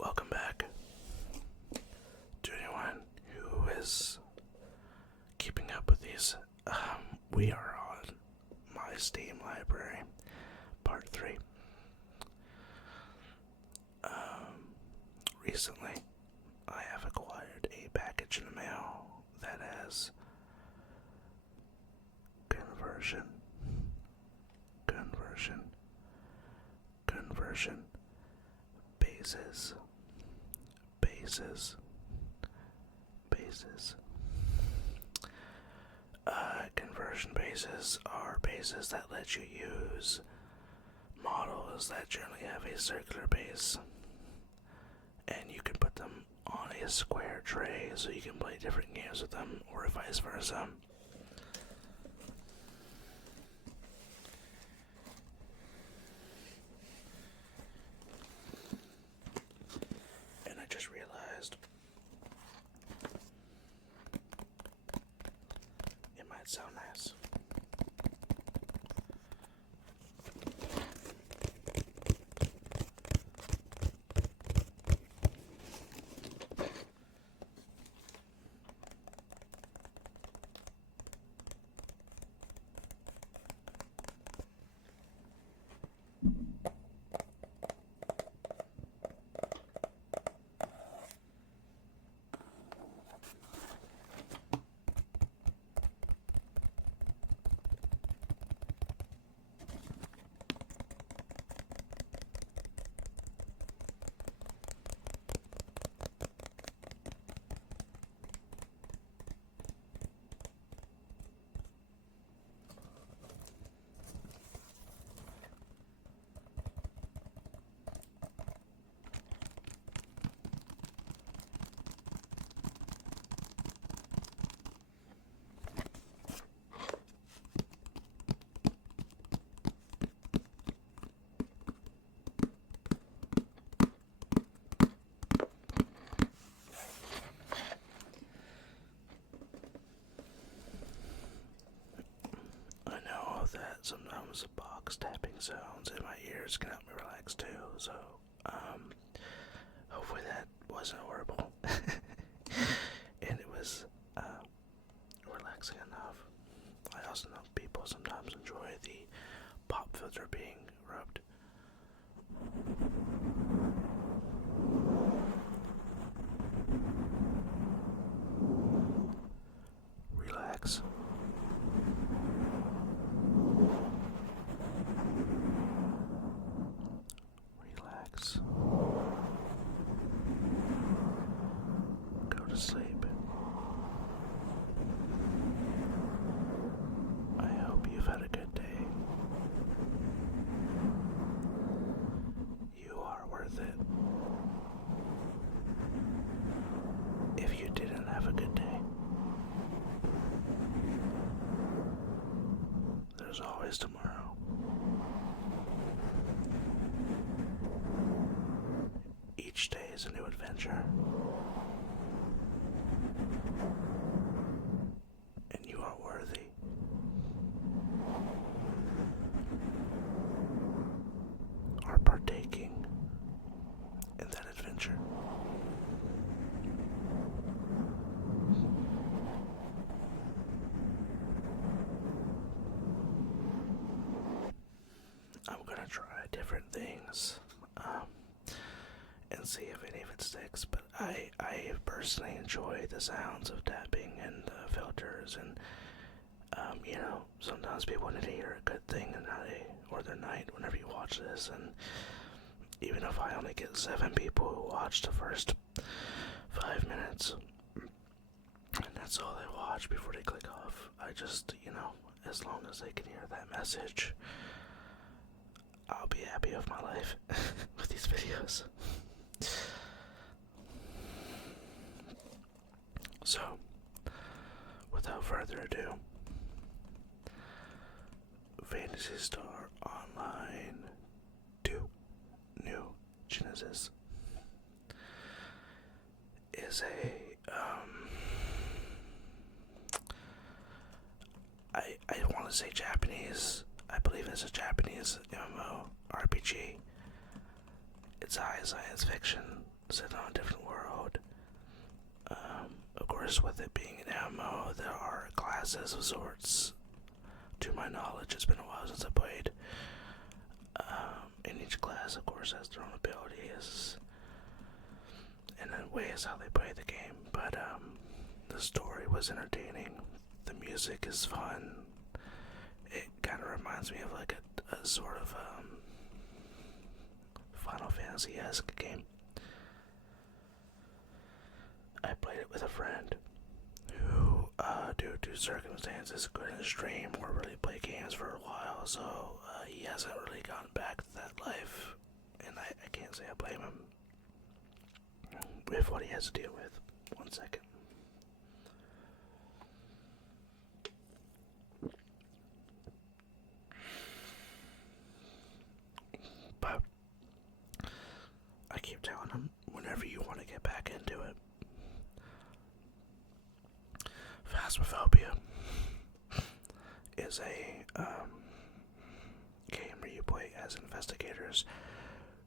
Welcome back to anyone who is keeping up with these. We are on my Steam library, part 3. Recently, I have acquired a package in the mail that has conversion, bases. Conversion bases are bases that let you use models that generally have a circular base, and you can put them on a square tray so you can play different games with them, or vice versa. And I just realized it might sound nice. That sometimes box tapping sounds in my ears can help me relax too, so hopefully that wasn't horrible. And it was relaxing enough. I also know people sometimes enjoy the pop filter being rubbed. Relax. Go to sleep. I hope you've had a good day. You are worth it. If you didn't have a good day, there's always tomorrow. Each day is a new adventure. And you are worthy. Are partaking in that adventure. I'm gonna try different things. And see if any of it sticks, but I personally enjoy the sounds of tapping and filters, and sometimes people need to hear a good thing in the day or their night whenever you watch this, and even if I only get 7 people who watch the first 5 minutes, and that's all they watch before they click off, I just, as long as they can hear that message, I'll be happy with my life with these videos. So, without further ado, Phantasy Star Online 2 New Genesis is I want to say Japanese. I believe it's a Japanese MMO RPG. It's high science fiction set on a different world. Of course, with it being an MMO, there are classes of sorts. To my knowledge, it's been a while since I played. And each class, of course, has their own abilities and then ways how they play the game. But the story was entertaining. The music is fun. It kind of reminds me of like a sort of Final Fantasy-esque game. I played it with a friend who, due to circumstances, couldn't stream or really play games for a while, so he hasn't really gone back to that life, and I can't say I blame him with what he has to deal with. 1 second. But I keep telling him, whenever you want to get back into it. Phasmophobia is a game where you play as investigators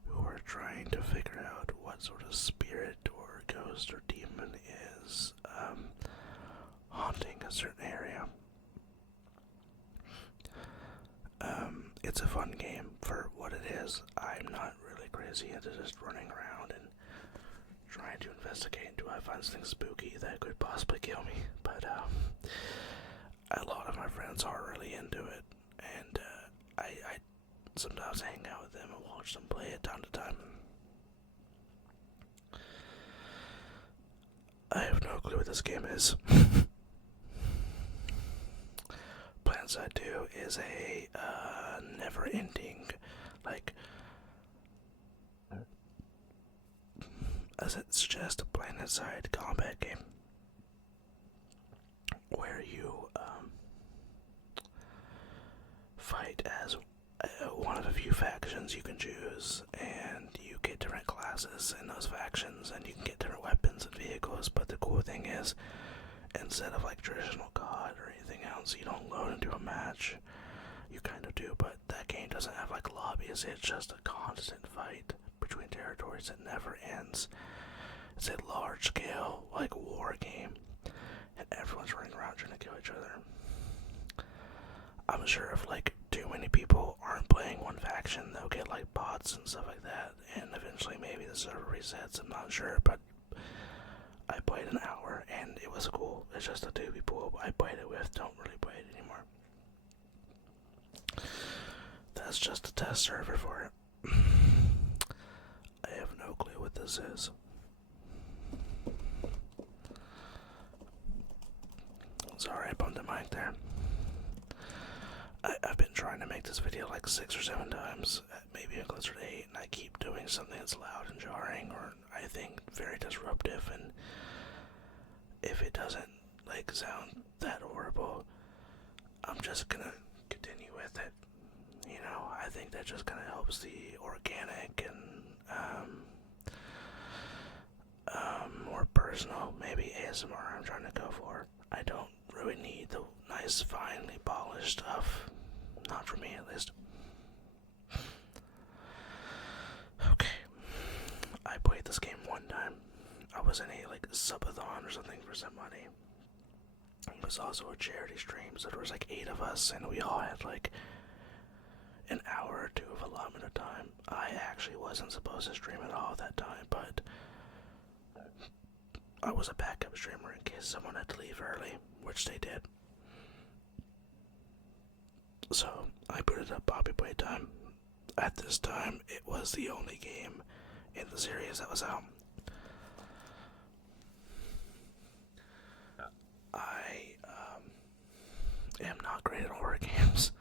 who are trying to figure out what sort of spirit or ghost or demon is haunting a certain area. It's a fun game for what it is. I'm not really crazy into just running around and trying to investigate until I find something spooky that could possibly kill me. But a lot of my friends are really into it, and I sometimes hang out with them and watch them play it time to time. I have no clue what this game is. Planside 2 is a never-ending, like, as it suggests, a planet-side combat game where you fight as one of a few factions you can choose, and you get different classes in those factions, and you can get different weapons and vehicles. But the cool thing is, instead of like traditional COD or anything else, you don't load into a match. You kind of do, but that game doesn't have like lobbies. It's just a constant fight between territories that never ends. It's a large scale like war game, and everyone's running around trying to kill each other. I'm sure if like too many people aren't playing one faction, they'll get like bots and stuff like that, and eventually maybe the server resets. I'm not sure, but I played an hour and it was cool. It's just the two people I played it with don't really play it anymore. That's just a test server for it. I have no clue what this is. Sorry, I bumped the mic there. I've been trying to make this video like 6 or 7 times, maybe closer to 8, and I keep doing something that's loud and jarring, or I think very disruptive, and if it doesn't like sound that horrible, I'm just gonna continue with it. You know, I think that just kind of helps the organic and more personal, maybe ASMR I'm trying to go for. I don't really need the nice, finely polished stuff. Not for me, at least. Okay. I played this game one time. I was in a, like, subathon or something for some money. It was also a charity stream, so there was, like, 8 of us, and we all had, like, an hour or 2 of allotment of time. I actually wasn't supposed to stream at all that time, but I was a backup streamer in case someone had to leave early, which they did. So, I booted up Poppy Playtime. At this time, it was the only game in the series that was out. I am not great at horror games.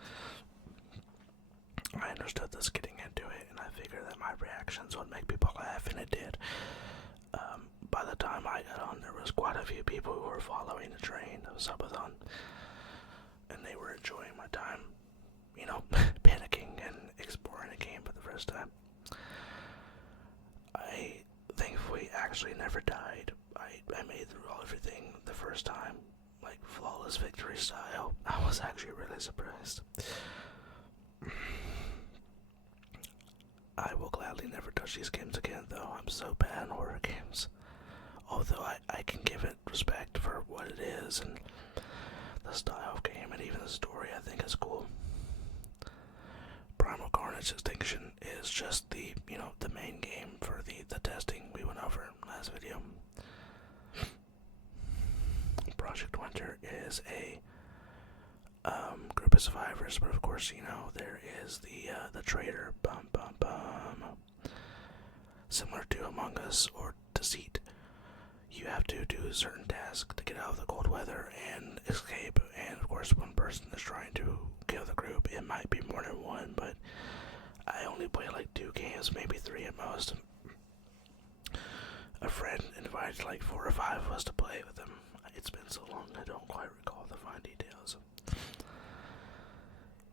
I understood this getting into it, and I figured that my reactions would make people laugh, and it did. By the time I got on, there was quite a few people who were following the train of Subathon, and they were enjoying my time, you know, panicking and exploring a game for the first time. I thankfully actually never died. I made through everything the first time, like flawless victory style. I was actually really surprised. I will gladly never touch these games again, though. I'm so bad in horror games. Although I can give it respect for what it is and the style of game and even the story, I think is cool. Primal Carnage Extinction is just the, the main game for the testing we went over last video. Project Winter is a group of survivors, but of course, there is the traitor, bum bum bum. Similar to Among Us or Deceit, you have to do a certain task to get out of the cold weather and escape, and of course one person is trying to kill the group. It might be more than one, but I only play like 2 games, maybe 3 at most. A friend invited like 4 or 5 of us to play with him. It's been so long I don't quite recall the fine details.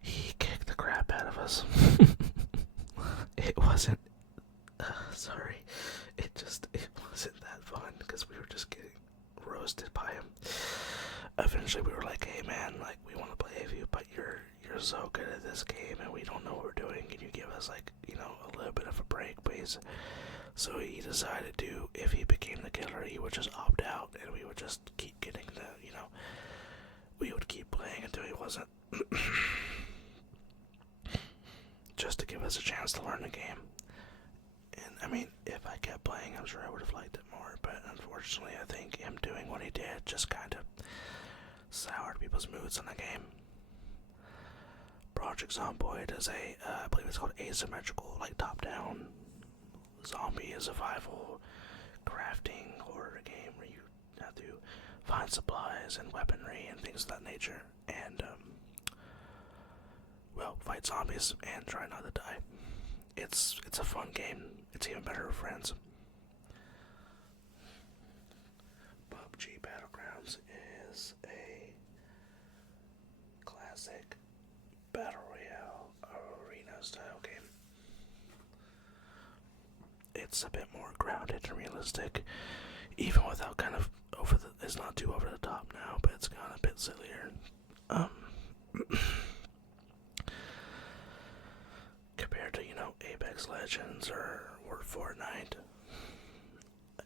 He kicked the crap out of us. It wasn't sorry. It wasn't that fun because we were just getting roasted by him. Eventually we were like, hey man, like we want to play with you, but you're so good at this game and we don't know what we're doing. Can you give us like, a little bit of a break, please? So he decided to, if he became the killer, he would just opt out and we would just keep getting we would keep playing until he wasn't. Just to give us a chance to learn the game. And I mean, if I kept playing, I'm sure I would have liked it more, but unfortunately I think him doing what he did just kind of soured people's moods on the game. Project Zomboid is I believe it's called asymmetrical, like top-down zombie survival crafting horror game where you have to find supplies and weaponry and things of that nature, and fight zombies and try not to die. It's a fun game. It's even better with friends. PUBG Battlegrounds is a classic battle royale arena style game. It's a bit more grounded and realistic, even without kind of it's not too over the top now, but it's gone a bit sillier. Compared to, Apex Legends or Fortnite,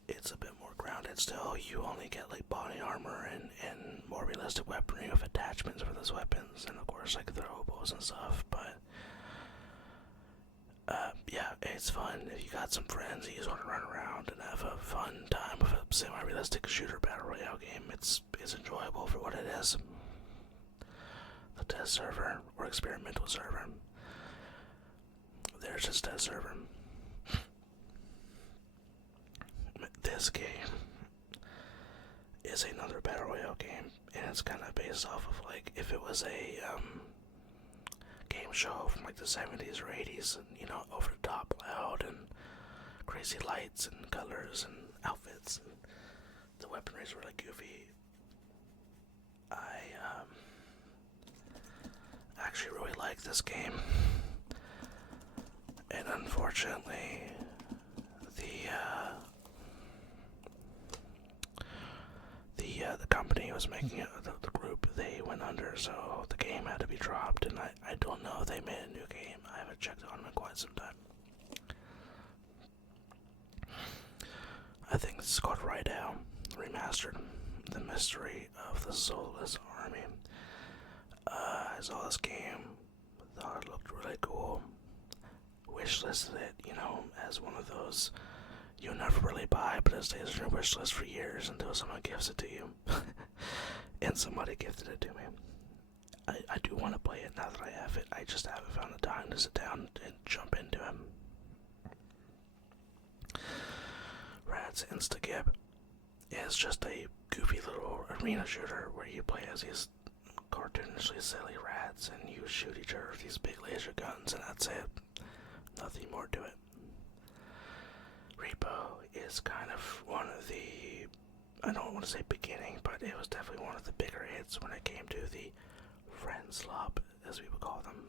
it's a bit more grounded still. You only get like body armor and more realistic weaponry with attachments for those weapons, and of course like throwables and stuff, but yeah, it's fun. If you got some friends, you just want to run around and have a fun time with a semi-realistic shooter battle royale game. It's enjoyable for what it is. The test server, or experimental server. There's this test server. This game is another battle royale game, and it's kind of based off of like if it was a game show from like the 70s or 80s, and over the top loud and crazy lights and colors and outfits, and the weaponry's really goofy. I actually really like this game, and unfortunately the company who was making it, the group, they went under, so the game had to be dropped, and I don't know if they made a new game. I haven't checked on it in quite some time. I think this is called Rydell Remastered, The Mystery of the Soulless Army. I saw this game, thought it looked really cool, wishlisted it, as one of those you'll never really buy, but it stays on your wish list for years until someone gives it to you. And somebody gifted it to me. I do want to play it now that I have it. I just haven't found the time to sit down and jump into it. Rats Instagib is just a goofy little arena shooter where you play as these cartoonishly silly rats and you shoot each other with these big laser guns, and that's it. Nothing more to it. Repo is kind of one of the, I don't want to say beginning, but it was definitely one of the bigger hits when it came to the friend slop, as we would call them.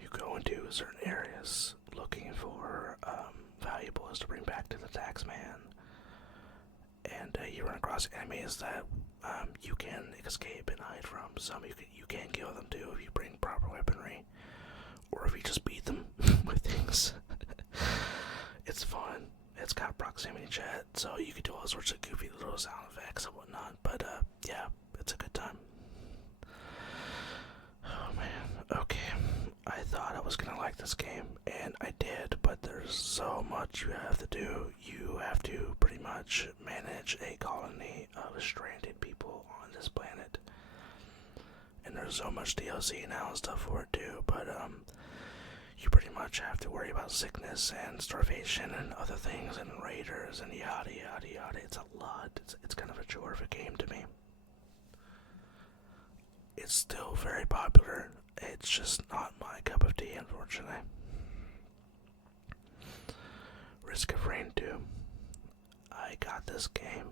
You go into certain areas looking for valuables to bring back to the tax man, and you run across enemies that you can escape and hide from. Some you can kill them too if you bring proper weaponry, or if you just beat them. proximity chat, so you could do all sorts of goofy little sound effects and whatnot. But yeah, it's a good time. Oh man, okay. I thought I was gonna like this game, and I did, but there's so much you have to do. You have to pretty much manage a colony of stranded people on this planet. And there's so much DLC now and stuff for it too, but you pretty much have to worry about sickness and starvation and other things and raiders and yada yada yada. It's a lot. It's kind of a chore of a game to me. It's still very popular. It's just not my cup of tea, unfortunately. Risk of Rain 2. I got this game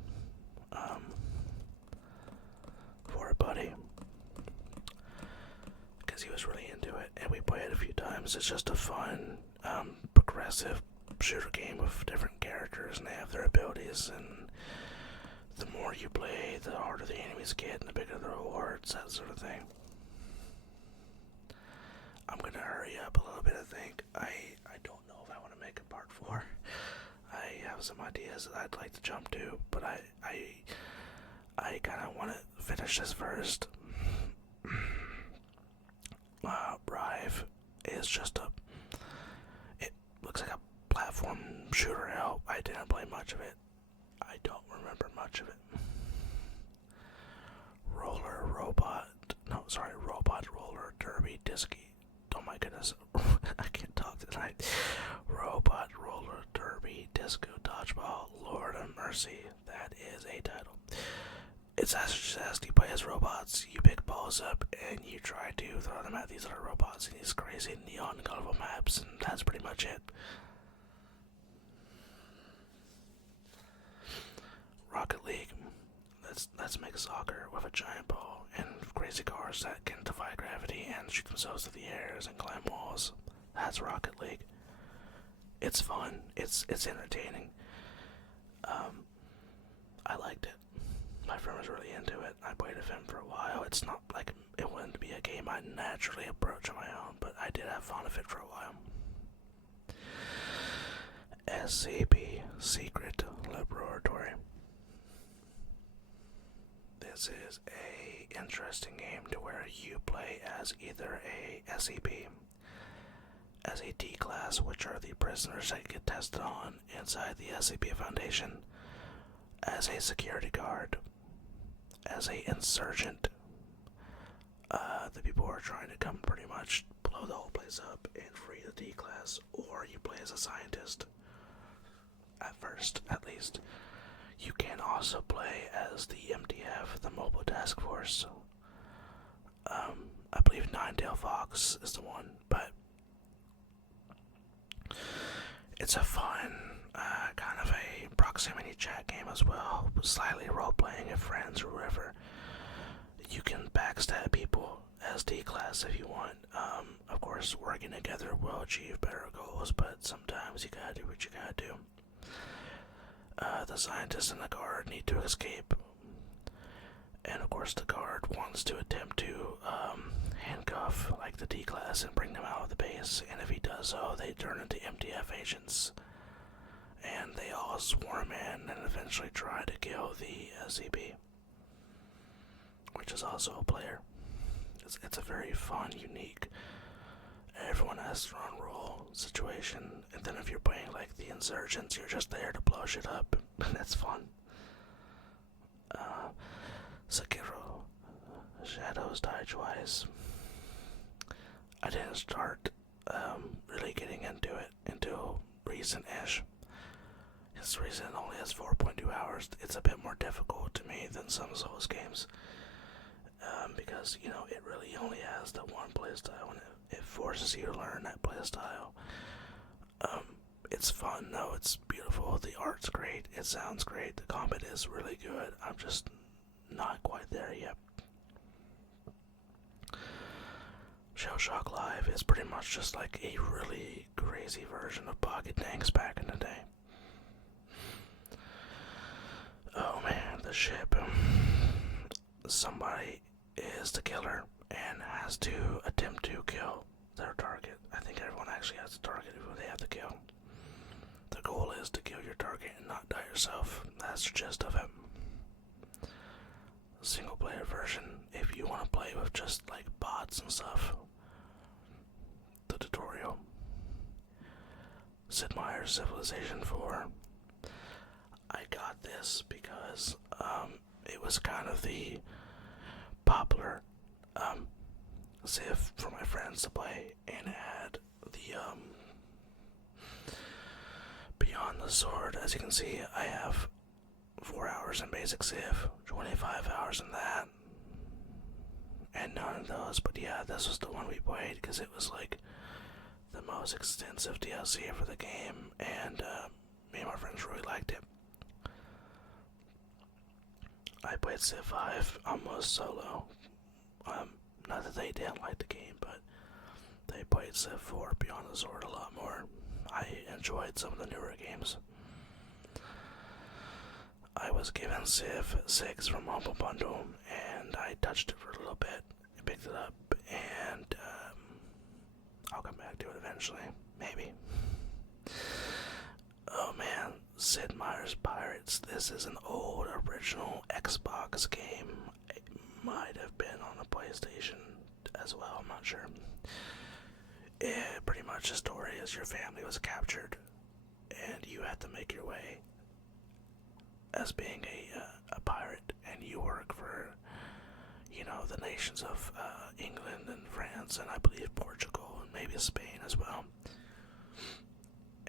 for a buddy because he was really into it, and we played it a few times. It's just a fun, progressive shooter game with different characters, and they have their abilities, and the more you play, the harder the enemies get, and the bigger the rewards, that sort of thing. I'm gonna hurry up a little bit, I think. I don't know if I want to make a part 4. I have some ideas that I'd like to jump to, but I kind of want to finish this first. Brive is just it looks like a platform shooter. Hell, I didn't play much of it. I don't remember much of it. Robot Roller Derby Disc. Oh my goodness, I can't talk tonight. Robot Roller Derby Disco Dodgeball. Lord of mercy, that is a title. It's as you play as robots, you pick balls up and you try to throw them at these other robots in these crazy neon colorful maps, and that's pretty much it. Rocket League. Let's make soccer with a giant ball and crazy cars that can defy gravity and shoot themselves through the airs and climb walls. That's Rocket League. It's fun. It's entertaining. I liked it. My friend was really into it. I played with him for a while. It's not like it wouldn't be a game I naturally approach on my own, but I did have fun with it for a while. SCP Secret Laboratory. This is a interesting game to where you play as either a SCP, as a D-Class, which are the prisoners that get tested on inside the SCP Foundation, as a security guard, as a insurgent, the people who are trying to come pretty much blow the whole place up and free the D-Class, or you play as a scientist, at first, at least. You can also play as the MTF, the Mobile Task Force. I believe Ninedale Fox is the one, but it's a fun, kind of a proximity chat game as well, slightly role-playing with friends or whoever. You can backstab people as D-Class if you want. Of course, working together will achieve better goals, but sometimes you gotta do what you gotta do. The scientist and the guard need to escape, and of course the guard wants to attempt to handcuff like the D-Class and bring them out of the base, and if he does so, they turn into MTF agents, and they all swarm in and eventually try to kill the SCP, which is also a player. It's a very fun, unique, everyone has their own role situation, and then if you're playing like the insurgents, you're just there to blow shit up, and that's fun. Sekiro, Shadows Die Twice. I didn't start really getting into it until recent-ish. This recent only has 4.2 hours. It's a bit more difficult to me than some Souls games, because, you know, it really only has the one playstyle, and it forces you to learn that playstyle. It's fun, though. It's beautiful. The art's great. It sounds great. The combat is really good. I'm just not quite there yet. Shell Shock Live is pretty much just like a really crazy version of Pocket Tanks back in the day. Oh man, the ship. Somebody is the killer and has to attempt to kill their target. I think everyone actually has a target who they have to kill. The goal just to kill your target and not die yourself. That's the gist of it. Single player version, if you want to play with just like bots and stuff. The tutorial. Sid Meier's Civilization 4. I got this because it was kind of the popular Civ for my friends to play, and it had the Beyond the Sword. As you can see, I have 4 hours in basic Civ, 25 hours in that, and none of those. But yeah, this was the one we played because it was like the most extensive DLC for the game, and me and my friends really liked it. I played Civ 5 almost solo. Not that they didn't like the game, but they played Civ 4 Beyond the Sword a lot more. I enjoyed some of the newer games. I was given Civ 6 from Humble Bundle, and I touched it for a little bit. I picked it up, and I'll come back to it eventually. Maybe. Oh man, Sid Meier's Pirates. This is an old original Xbox game. It might have been on a PlayStation as well, I'm not sure. Pretty much the story is your family was captured, and you had to make your way as being a pirate, and you work for, the nations of England and France, and I believe Portugal, and maybe Spain as well.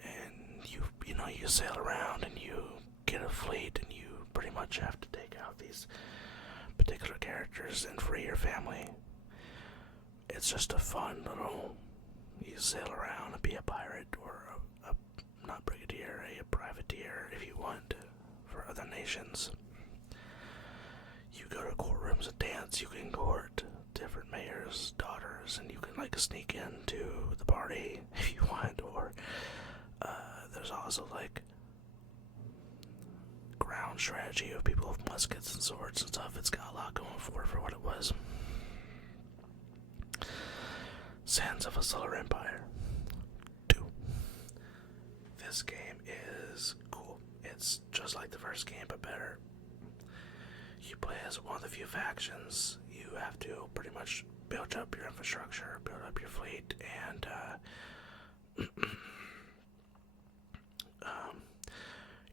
And you sail around, and you get a fleet, and you pretty much have to take out these particular characters and free your family. It's just a fun little, you sail around and be a pirate, or not brigadier, a privateer if you want, for other nations. You go to courtrooms and dance, you can court different mayors' daughters, and you can sneak into the party if you want, or there's also ground strategy of people with muskets and swords and stuff. It's got a lot going for what it was. Sands of a Solar Empire 2. This game is cool. It's just like the first game, but better. You play as one of the few factions. You have to pretty much build up your infrastructure, build up your fleet, and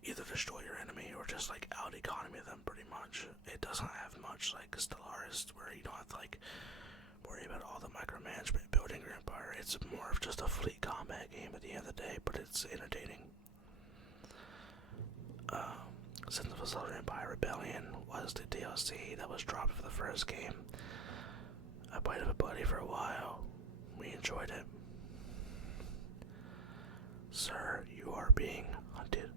either destroy your enemy or just out economy them pretty much. It doesn't have much like Stellaris, where you don't have to worry about all the micromanagement building your empire. It's more of just a fleet combat game at the end of the day, but it's entertaining. Sands of a Solar Empire Rebellion was the DLC that was dropped for the first game. I played with a buddy for a while. We enjoyed it. Sir, You Are Being Hunted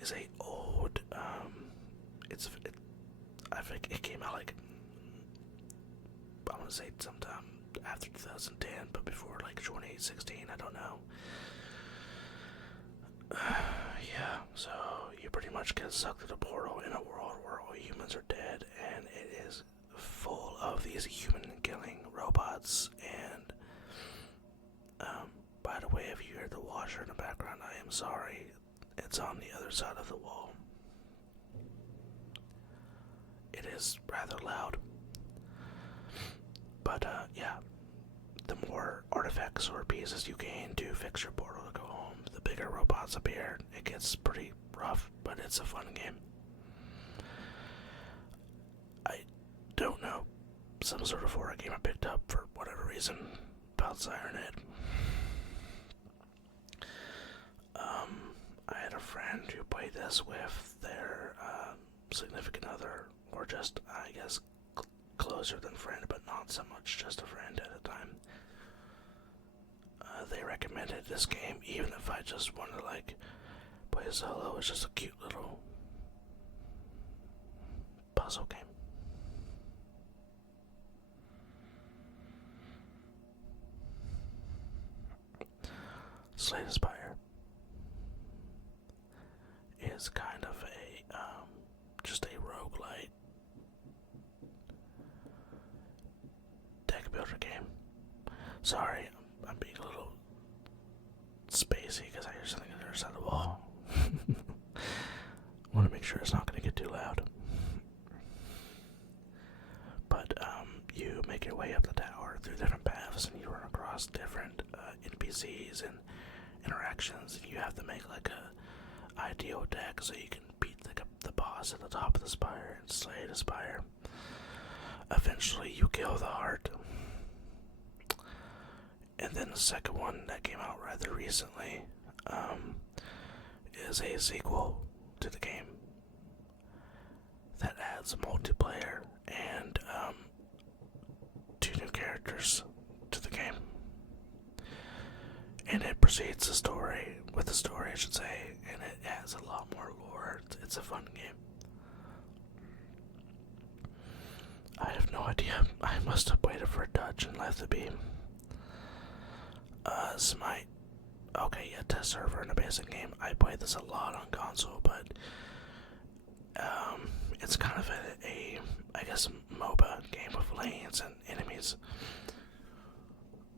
is a old, I think it came out I want to say sometime after 2010, but before 2016, I don't know. Yeah, so you pretty much get sucked to the portal in a world where all humans are dead, and it is full of these human-killing robots. And by the way, if you hear the washer in the background, I am sorry. It's on the other side of the wall. It is rather loud. But yeah, the more artifacts or pieces you gain to fix your portal to go home, the bigger robots appear. It gets pretty rough, but it's a fun game. I don't know, some sort of horror game I picked up for whatever reason about Siren Head. I had a friend who played this with their significant other, or just, I guess, closer than friend, but not so much just a friend at the time. They recommended this game, even if I just wanted to play solo. It's just a cute little puzzle game. Slay the Spire is kind of a just a roguelite deck builder game. Sorry, I'm being a little spacey because I hear something in the other side of the wall. Want to make sure it's not going to get too loud. But you make your way up the tower through different paths, and you run across different NPCs and interactions, and you have to make like a ideal deck so you can beat the boss at the top of the spire and slay the spire. Eventually you kill the heart. And then the second one that came out rather recently is a sequel to the game that adds multiplayer and 2 new characters to the game. And it proceeds the story, I should say, and it adds a lot more lore. It's a fun game. I have no idea. I must have waited for a Dutch and left the beam. Smite. Okay, yeah, test server in a basic game. I played this a lot on console, but it's kind of a I guess, MOBA game with lanes and enemies.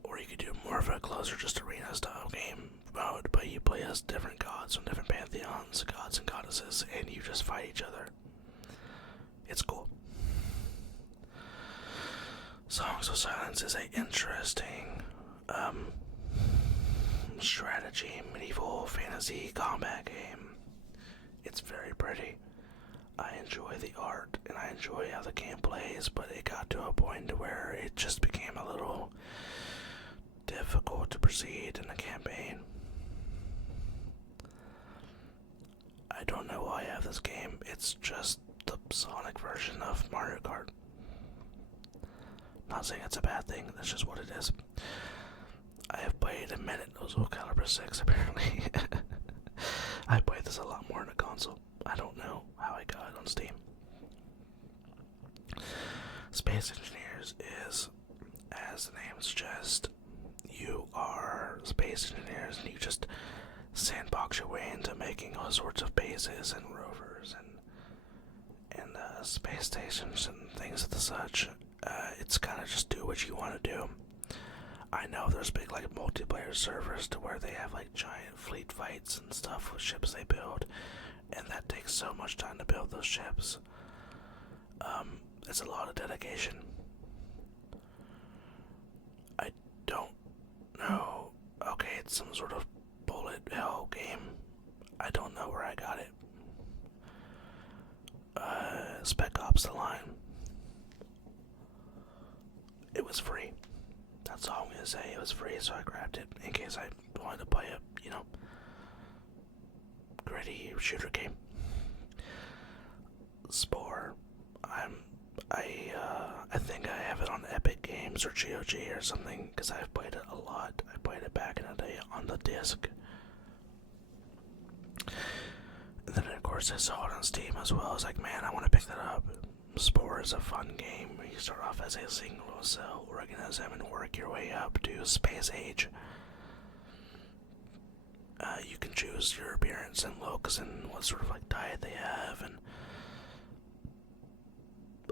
Or you could do more of a closer, just arena style game mode, but you play as different gods from different pantheons, gods and goddesses, and you just fight each other. It's cool. Songs of Silence is an interesting strategy, medieval fantasy combat game. It's very pretty. I enjoy the art and I enjoy how the game plays, but it got to a point where it just became a little difficult to proceed in the campaign. I don't know why I have this game. It's just the Sonic version of Mario Kart. Not saying it's a bad thing, that's just what it is. I have played a minute of Soul Calibur 6 apparently. I played this a lot more on a console. I don't know how I got it on Steam. Space Engineers is, as the name suggests, you are space engineers and you just sandbox your way into making all sorts of bases and rovers and space stations and things of the such. It's kind of just do what you want to do. I know there's big like multiplayer servers to where they have like giant fleet fights and stuff with ships they build, and that takes so much time to build those ships. It's a lot of dedication. I don't know. Okay, it's some sort of bullet hell game. I don't know where I got it. Spec Ops: The Line. It was free. That's all I'm gonna say. It was free, so I grabbed it in case I wanted to play a, gritty shooter game. Spore. I think I have it on Epic Games or GOG or something because I've played it a lot. I played it back in the day on the disc. And then of course I saw it on Steam as well. I was like, man, I want to pick that up. Spore is a fun game where you start off as a single cell organism and work your way up to space age. You can choose your appearance and looks and what sort of like diet they have and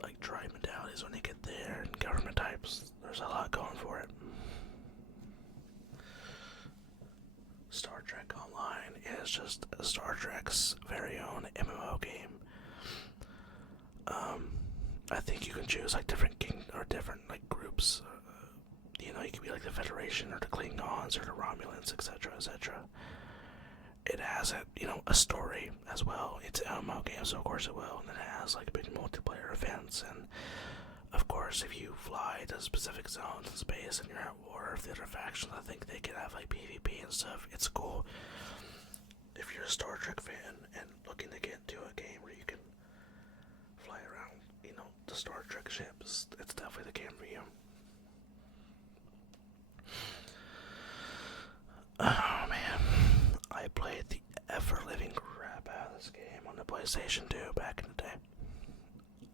like tribe mentalities when they get there and government types. There's a lot going for it. Star Trek Online is just Star Trek's very own MMO game. I think you can choose like different like groups. You could be like the Federation or the Klingons or the Romulans, etc., etc. It has a story as well. It's an MMO game, so of course it will. And then it has like big multiplayer events, and of course if you fly to specific zones in space and you're at war with the other factions, I think they can have like PvP and stuff. It's cool. If you're a Star Trek fan and looking to get into a game where you can fly around, the Star Trek ships, it's definitely the game for you. Oh man, I played the ever-living crap out of this game on the PlayStation 2 back in the day.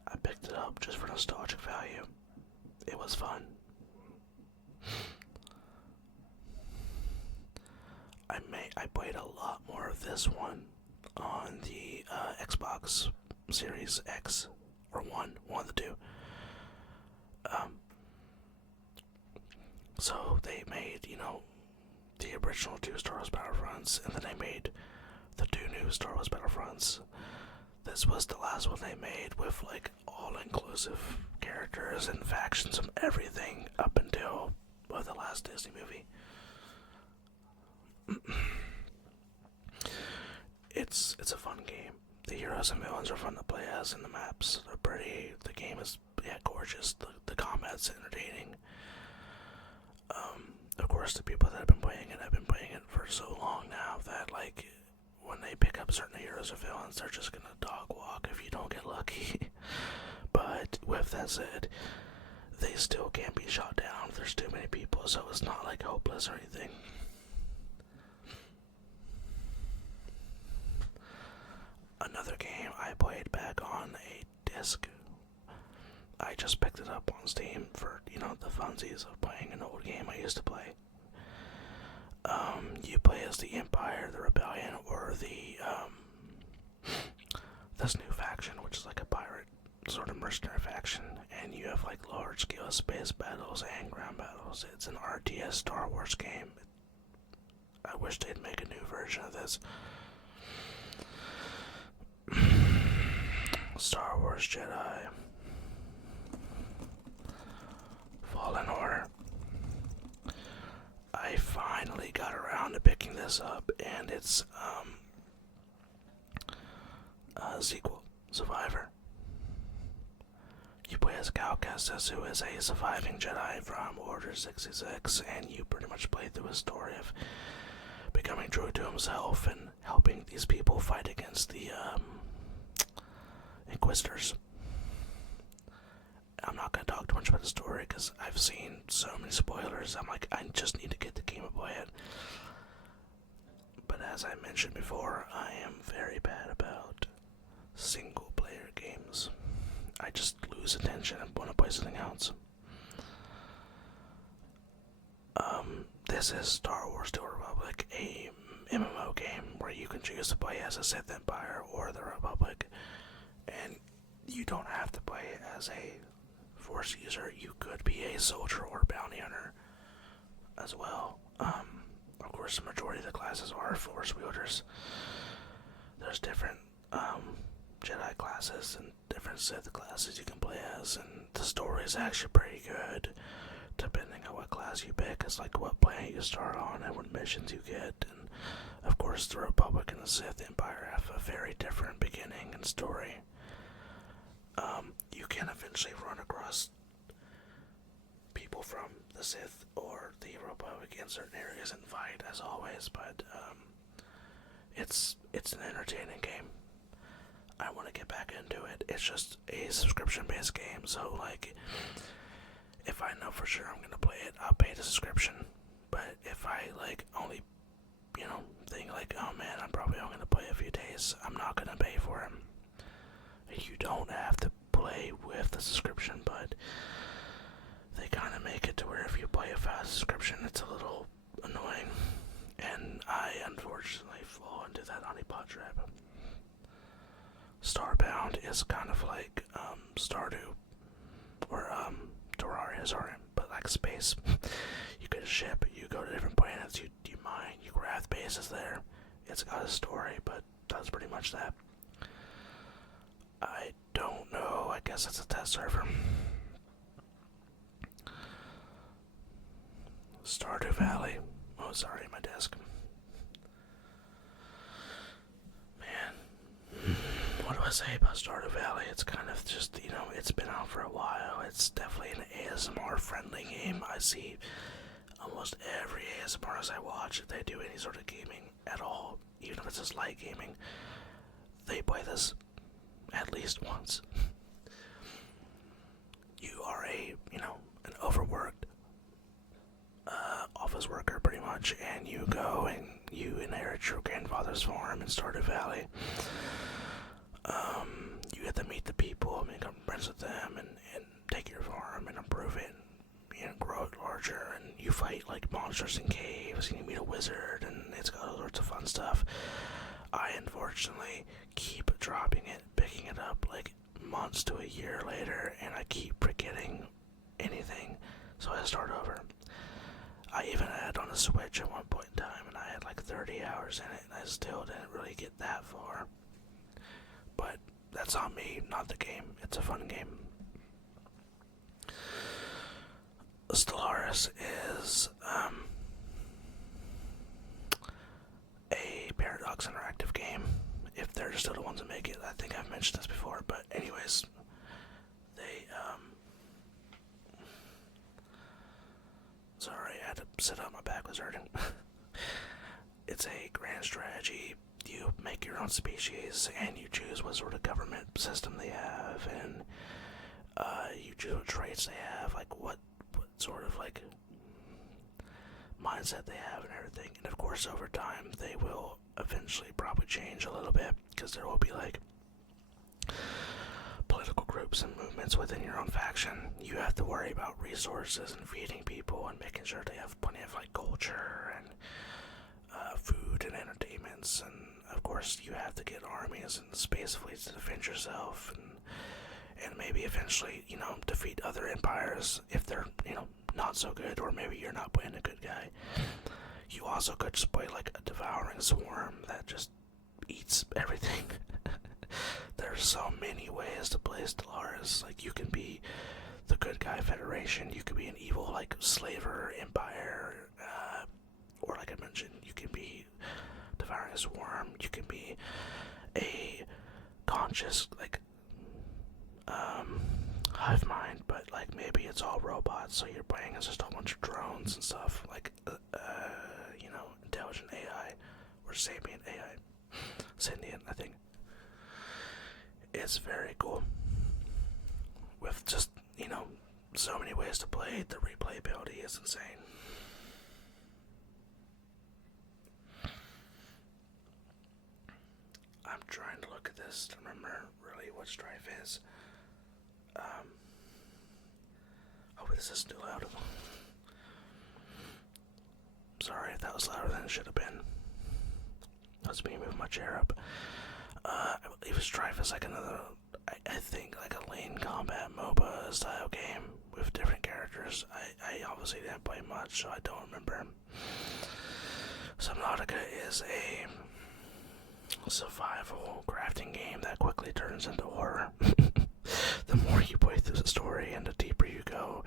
I picked it up just for nostalgic value. It was fun. I played a lot more of this one on the Xbox Series X or one of the two. So they made, the original 2 Star Wars Battlefronts Battlefronts, and then they made the 2 new Star Wars Battlefronts. This was the last one they made with like all-inclusive characters and factions and everything up until the last Disney movie. It's a fun game. The heroes and villains are fun to play as, and the maps are pretty. The game is gorgeous. The combat's entertaining. Of course, the people that have been playing it for so long now that like when they pick up certain heroes or villains, they're just gonna dog walk if you don't get lucky. But with that said, they still can't be shot down if there's too many people, so it's not like hopeless or anything. Another game I played back on a disc. I just picked it up on Steam for, the funsies of playing an old game I used to play. You play as the Empire, the Rebellion, or this new faction, which is like a pirate sort of mercenary faction, and you have like large scale space battles and ground battles. It's an RTS Star Wars game. I wish they'd make a new version of this. Star Wars Jedi Fallen Order. I finally got around to picking this up, and it's a sequel, Survivor. You play as Cal Kestis, who is a surviving Jedi from Order 66, and you pretty much play through a story of becoming true to himself and helping these people fight against the Inquisitors. I'm not going to talk too much about the story because I've seen so many spoilers. I'm like, I just need to get the game and play it. But as I mentioned before, I am very bad about single player games. I just lose attention and want to play something else. This is Star Wars The Republic, a MMO game where you can choose to play as a Sith Empire or the Republic. And you don't have to play as a Force user. You could be a soldier or bounty hunter as well. Of course, the majority of the classes are Force wielders. There's different Jedi classes and different Sith classes you can play as, and the story is actually pretty good, depending on what class you pick. It's like what planet you start on and what missions you get. And of course, the Republic and the Sith Empire have a very different beginning and story. You can eventually run across people from the Sith or the Republic in certain areas and fight, as always, but it's an entertaining game. I want to get back into it. It's just a subscription-based game, so like, if I know for sure I'm gonna play it, I'll pay the subscription. But if I like only, think like, oh man, I'm probably only gonna play a few days, I'm not gonna pay for it. You don't have to play with the subscription, but they kind of make it to where if you play a fast subscription, it's a little annoying, and I unfortunately fall into that honeypot trap. Starbound is kind of like Stardew, or Terraria, sorry, but like space. You get a ship, you go to different planets, you mine, you craft bases there. It's got a story, but that's pretty much that. I don't know, I guess it's a test server. Stardew Valley. Oh, sorry, my desk. Man, what do I say about Stardew Valley? It's kind of just, it's been out for a while. It's definitely an ASMR-friendly game. I see almost every ASMR I watch, if they do any sort of gaming at all, even if it's just light gaming, they play this at least once. You are an overworked office worker pretty much, and you go and you inherit your grandfather's farm in Stardew Valley. You get to meet the people and become friends with them and take your farm and improve it and grow it larger, and you fight like monsters in caves and you meet a wizard, and it's got all sorts of fun stuff. I unfortunately keep dropping it, picking it up like months to a year later, and I keep forgetting anything, so I start over. I even had on a Switch at one point in time, and I had like 30 hours in it, and I still didn't really get that far. But that's on me, not the game. It's a fun game. Stellaris is a Paradox Interactive game. If they're still the ones that make it, I think I've mentioned this before. But anyways, they sorry, I had to sit up. My back was hurting. It's a grand strategy. You make your own species, and you choose what sort of government system they have, and you choose what traits they have, like what sort of like mindset they have and everything. And of course, over time, they will eventually probably change a little bit, because there will be like political groups and movements within your own faction. You have to worry about resources and feeding people and making sure they have plenty of like culture and food and entertainments. And of course, you have to get armies and space fleets to defend yourself, and maybe eventually, defeat other empires if they're, not so good, or maybe you're not playing a good guy. You also could just play like a devouring swarm that just eats everything. There's so many ways to play Stellaris. Like, you can be the good guy Federation, you could be an evil like slaver empire, or like I mentioned, you can be devouring a swarm, you can be a conscious like hive mind, but like maybe it's all robots, so you're playing as just a bunch of drones and stuff, like intelligent AI or sapient AI, sentient, I think. It's very cool with just so many ways to play. The replayability is insane. I'm trying to look at this to remember really what Strife is. Hopefully this is too loud. Sorry if that was louder than it should have been. That's me moving my chair up. I believe Strife is like another, I think like a lane combat MOBA style game with different characters. I obviously didn't play much, so I don't remember. Subnautica is a survival crafting game that quickly turns into horror. The more you play through the story and the deeper you go,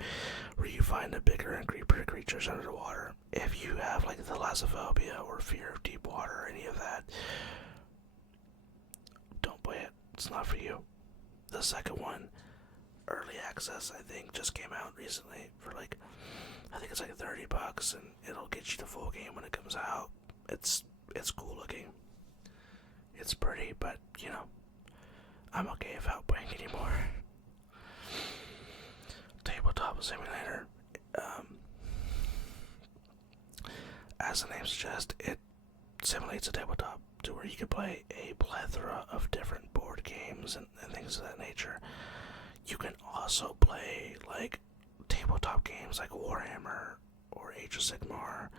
where you find the bigger and creepier creatures under the water. If you have like thalassophobia or fear of deep water or any of that, don't play it. It's not for you. The second one, early access, I think, just came out recently for like, I think it's like $30, and it'll get you the full game when it comes out. It's cool looking. It's pretty, but I'm okay without playing anymore. Tabletop Simulator. As the name suggests, it simulates a tabletop to where you can play a plethora of different board games and things of that nature. You can also play like tabletop games like Warhammer or Age of Sigmar,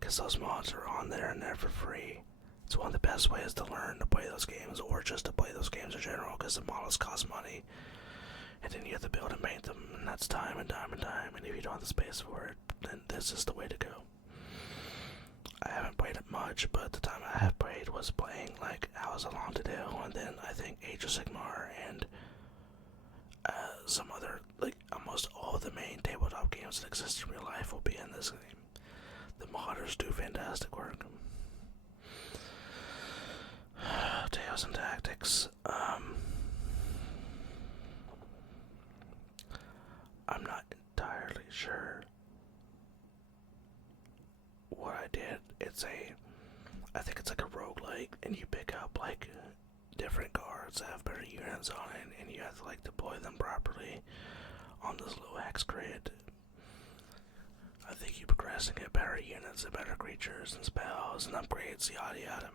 because those mods are on there and they're for free. It's one of the best ways to learn to play those games, or just to play those games in general, because the models cost money, and then you have to build and make them, and that's time and time and time, and if you don't have the space for it, then this is the way to go. I haven't played it much, but the time I have played was playing like House of Lontadale, and then I think Age of Sigmar, and some other, like almost all of the main tabletop games that exist in real life will be in this game. The modders do fantastic work. Tales and Tactics. I'm not entirely sure what I did. I think it's like a roguelike, and you pick up like different cards that have better units on it, and you have to like deploy them properly on this little hex grid. I think you progress and get better units and better creatures and spells and upgrades, yada yada.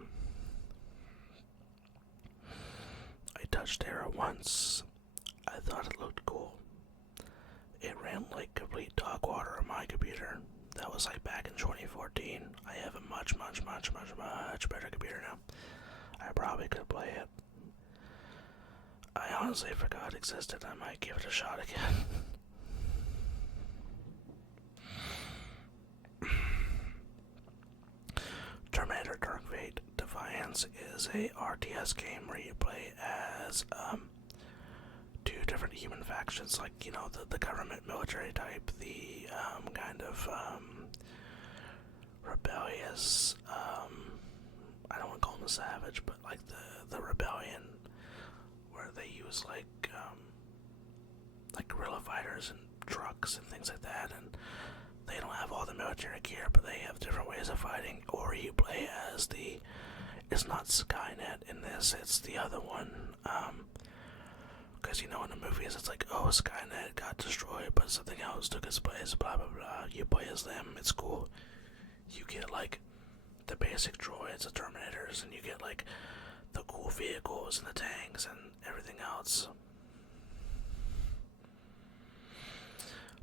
I touched Terra once. I thought it looked cool. It ran like complete dog water on my computer. That was like back in 2014. I have a much better computer now. I probably could play it. I honestly forgot it existed. I might give it a shot again. Warfare Dark Fate Defiance is a RTS game where you play as two different human factions, like, you know, the government military type, the kind of rebellious, I don't want to call them a savage, but like the rebellion, where they use like guerrilla fighters and trucks and things like that, and they don't have all the military gear, but they have different ways of fighting. Or you play as it's not Skynet in this, it's the other one, because, you know, in the movies it's like, oh, Skynet got destroyed, but something else took its place, blah blah blah. You play as them, it's cool. You get like the basic droids, the Terminators, and you get like the cool vehicles and the tanks and everything else.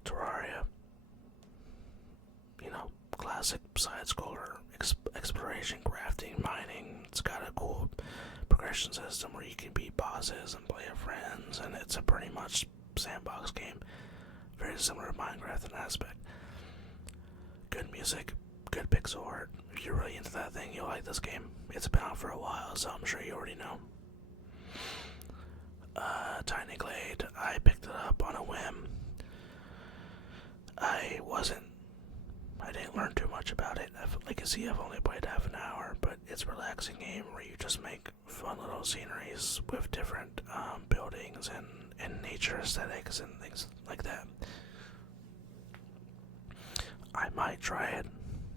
Terraria, you know, classic side-scroller, exploration, crafting, mining. It's got a cool progression system where you can beat bosses and play with friends, and it's a pretty much sandbox game. Very similar to Minecraft in aspect. Good music, good pixel art. If you're really into that thing, you'll like this game. It's been out for a while, so I'm sure you already know. Tiny Glade, I picked it up on a whim. I didn't learn too much about it. Like you see, I've only played half an hour, but it's a relaxing game where you just make fun little sceneries with different buildings and nature aesthetics and things like that. I might try it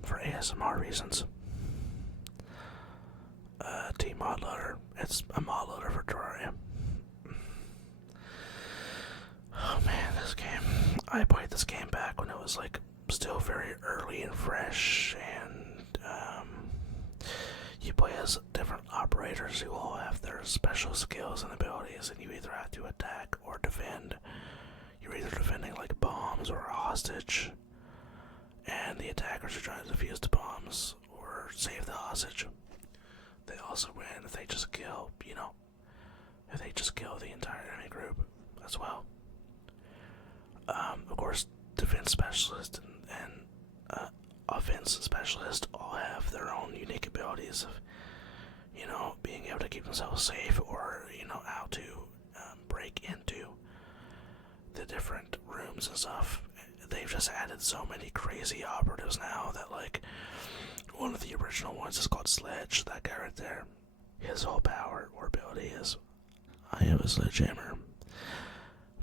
for ASMR reasons. T-Mod Loader. It's a mod loader for Terraria. Oh man, this game. I played this game back when it was like still very early and fresh, and you play as different operators who all have their special skills and abilities, and you either have to attack or defend. You're either defending like bombs or a hostage, and the attackers are trying to defuse the bombs or save the hostage. They also win if they just kill, you know, if they just kill the entire enemy group as well. Of course, defense specialist and offense specialist all have their own unique abilities of, you know, being able to keep themselves safe, or, you know, how to break into the different rooms and stuff. They've just added so many crazy operatives now that, like, one of the original ones is called Sledge, that guy right there. His whole power or ability is, I have a sledgehammer.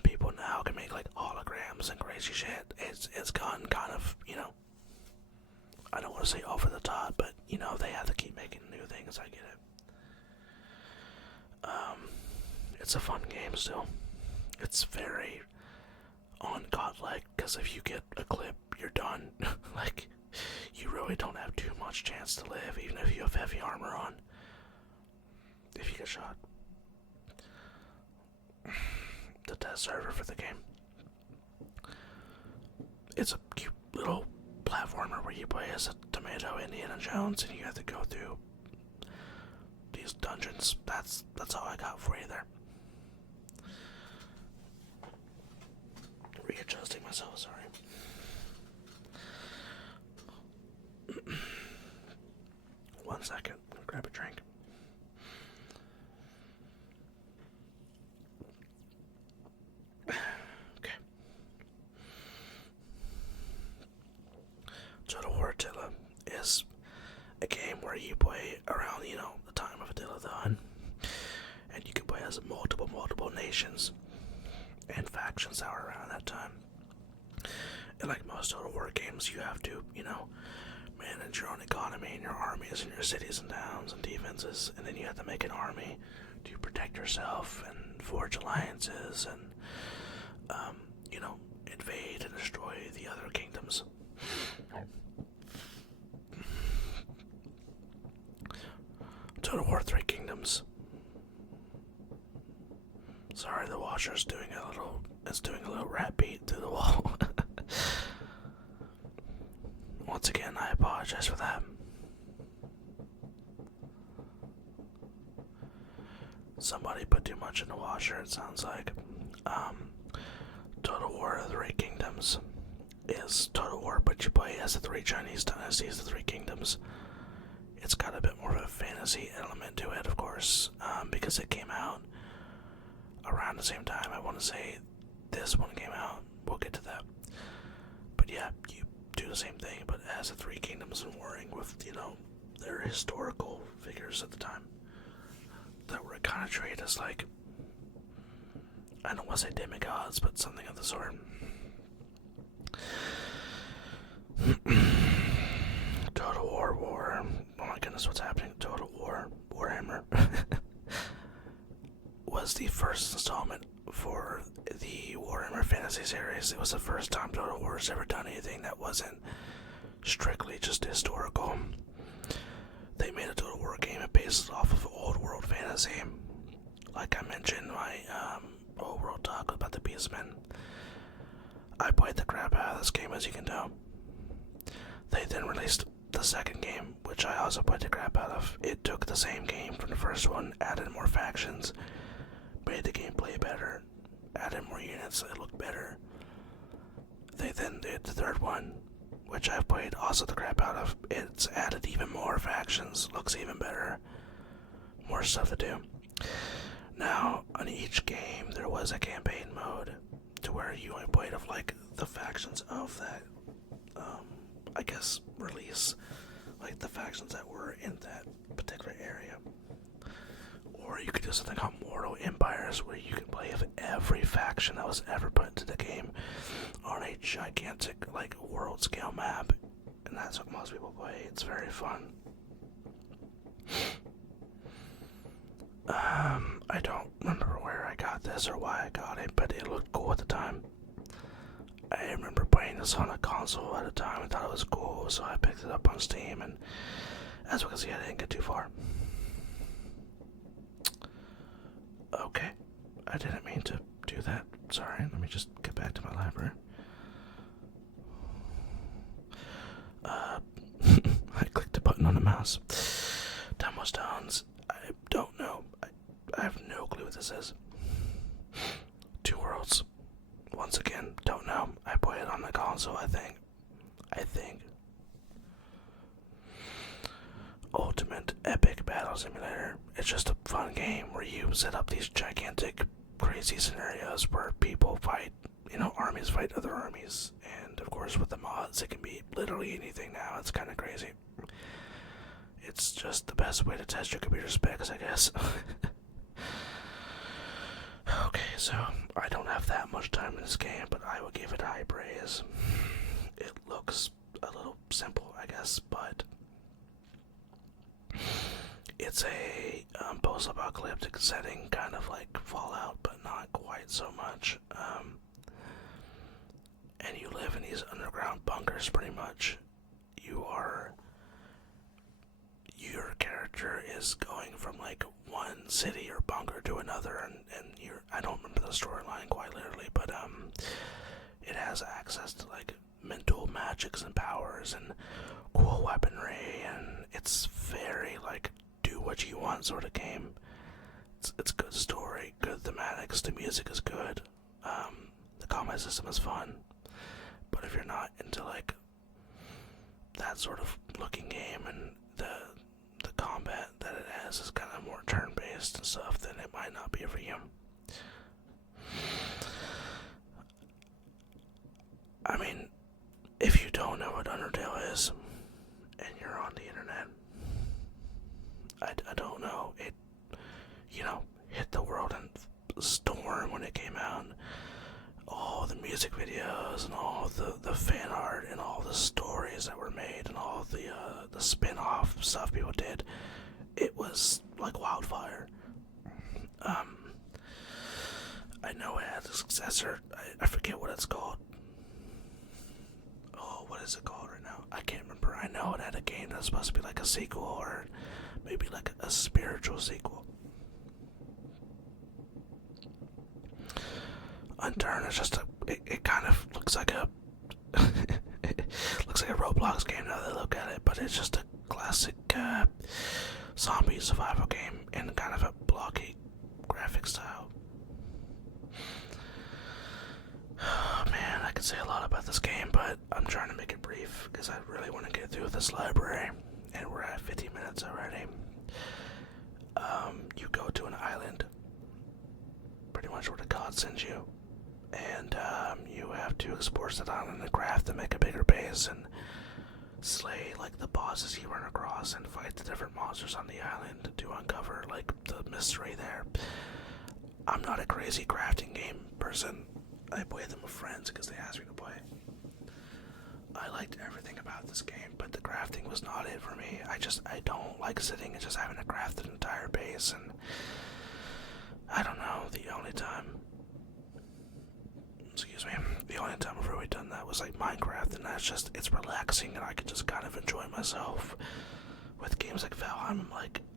People now can make like holograms and crazy shit. It's gone kind of, you know, I don't want to say over the top, but, you know, they have to keep making new things. I get it. It's a fun game still. It's very on godlike, because if you get a clip, you're done. Like, you really don't have too much chance to live, even if you have heavy armor on. If you get shot. The test server for the game. It's a cute little platformer where you play as a tomato Indiana Jones, and you have to go through these dungeons. That's all I got for you there. Readjusting myself, sorry. One second, grab a drink. Okay. Total War Attila is a game where you play around, you know, the time of Attila the Hun, and you can play as multiple nations and factions that were around that time. And like most Total War games, you have to, you know, manage your own economy and your armies and your cities and towns and defenses, and then you have to make an army to protect yourself and forge alliances and, you know, invade and destroy the other kingdoms. Total War Three Kingdoms. Sorry, the washer's doing a little rap beat through the wall. Once again, I apologize for that. Somebody put too much in the washer, it sounds like. Total War of the Three Kingdoms is Total War, but you play as the three Chinese dynasties, the Three Kingdoms. it's got a bit more of a fantasy element to it, of course, because it came out around the same time. I want to say this one came out. We'll get to that. But yeah, you do the same thing, but as the Three Kingdoms and warring with, their historical figures at the time that were kind of treated as like, I don't want to say demigods, but something of the sort. Total War. Oh my goodness, what's happening? Total War, Warhammer was the first installment for the Warhammer Fantasy series. It was the first time Total War has ever done anything that wasn't strictly just historical. They made a Total War game and based it off of old world fantasy. Like I mentioned, my old world talk about the Beastmen. I played the crap out of this game, as you can tell. They then released the second game, which I also played the crap out of. It took the same game from the first one, added more factions, made the gameplay better, added more units, it looked better. They then did the third one, which I've played also the crap out of. It's added even more factions, looks even better, more stuff to do. Now, on each game, there was a campaign mode to where you only played of like the factions of that, I guess, release, like the factions that were in that particular area. Or you could do something called Mortal Empires, where you can play of every faction that was ever put into the game on a gigantic, like, world scale map. And that's what most people play. It's very fun. I don't remember where I got this or why I got it, but it looked cool at the time. I remember playing this on a console at a time and thought it was cool, so I picked it up on Steam, and as you can see, I didn't get too far. Okay, I didn't mean to do that. Sorry, let me just get back to my library. I clicked a button on the mouse. Demo Stones, I don't know. I have no clue what this is. Two Worlds. Once again, don't know. I play it on the console, I think. Ultimate Epic Battle Simulator. It's just a fun game where you set up these gigantic, crazy scenarios where people fight, armies fight other armies. And of course, with the mods, it can be literally anything now. It's kind of crazy. It's just the best way to test your computer specs, I guess. Okay, so I don't have that much time in this game, but I will give it high praise. It looks a little simple, I guess, but it's a post-apocalyptic setting, kind of like Fallout, but not quite so much. And you live in these underground bunkers, pretty much. Your character is going from like one city or bunker to another, and I don't remember the storyline quite literally, but it has access to like mental magics and powers and cool weaponry, and it's very like do what you want sort of game. It's good story, good thematics, the music is good, the combat system is fun, but if you're not into like that sort of looking game and the combat that it has is kind of more turn-based and stuff, then it might not be for you. I mean, if you don't know what Undertale is, and you're on the internet, I don't know, it, hit the world in storm when it came out. All the music videos and all the fan art and all the stories that were made and all the spin-off stuff people did, it was like wildfire. I know it had a successor. I forget what it's called. Oh, what is it called right now? I can't remember. I know it had a game that's supposed to be like a sequel, or maybe like a spiritual sequel. Unturned is just it kind of looks like a it looks like a Roblox game now that I look at it, but it's just a classic zombie survival game in kind of a blocky graphic style. Oh man, I could say a lot about this game, but I'm trying to make it brief because I really want to get through this library and we're at 50 minutes already. You go to an island, pretty much where the god sends you, and you have to explore that island and craft to make a bigger base and slay like the bosses you run across and fight the different monsters on the island to uncover like the mystery there. I'm not a crazy crafting game person. I play them with friends because they asked me to play. I liked everything about this game, but the crafting was not it for me. I don't like sitting and just having to craft an entire base, and I don't know, the only time I've really done that was like Minecraft, and it's relaxing and I can just kind of enjoy myself. With games like Valheim,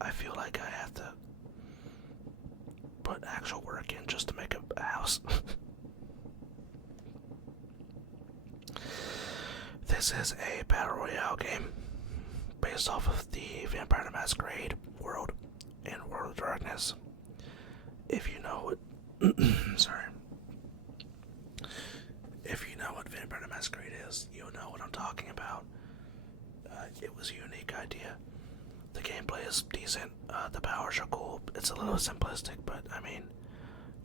I feel like I have to put actual work in just to make a house. This is a battle royale game based off of the Vampire the Masquerade world in World of Darkness. If you know what, sorry. If you know what Vampire the Masquerade is, you'll know what I'm talking about. It was a unique idea. The gameplay is decent. The powers are cool. It's a little simplistic, but I mean,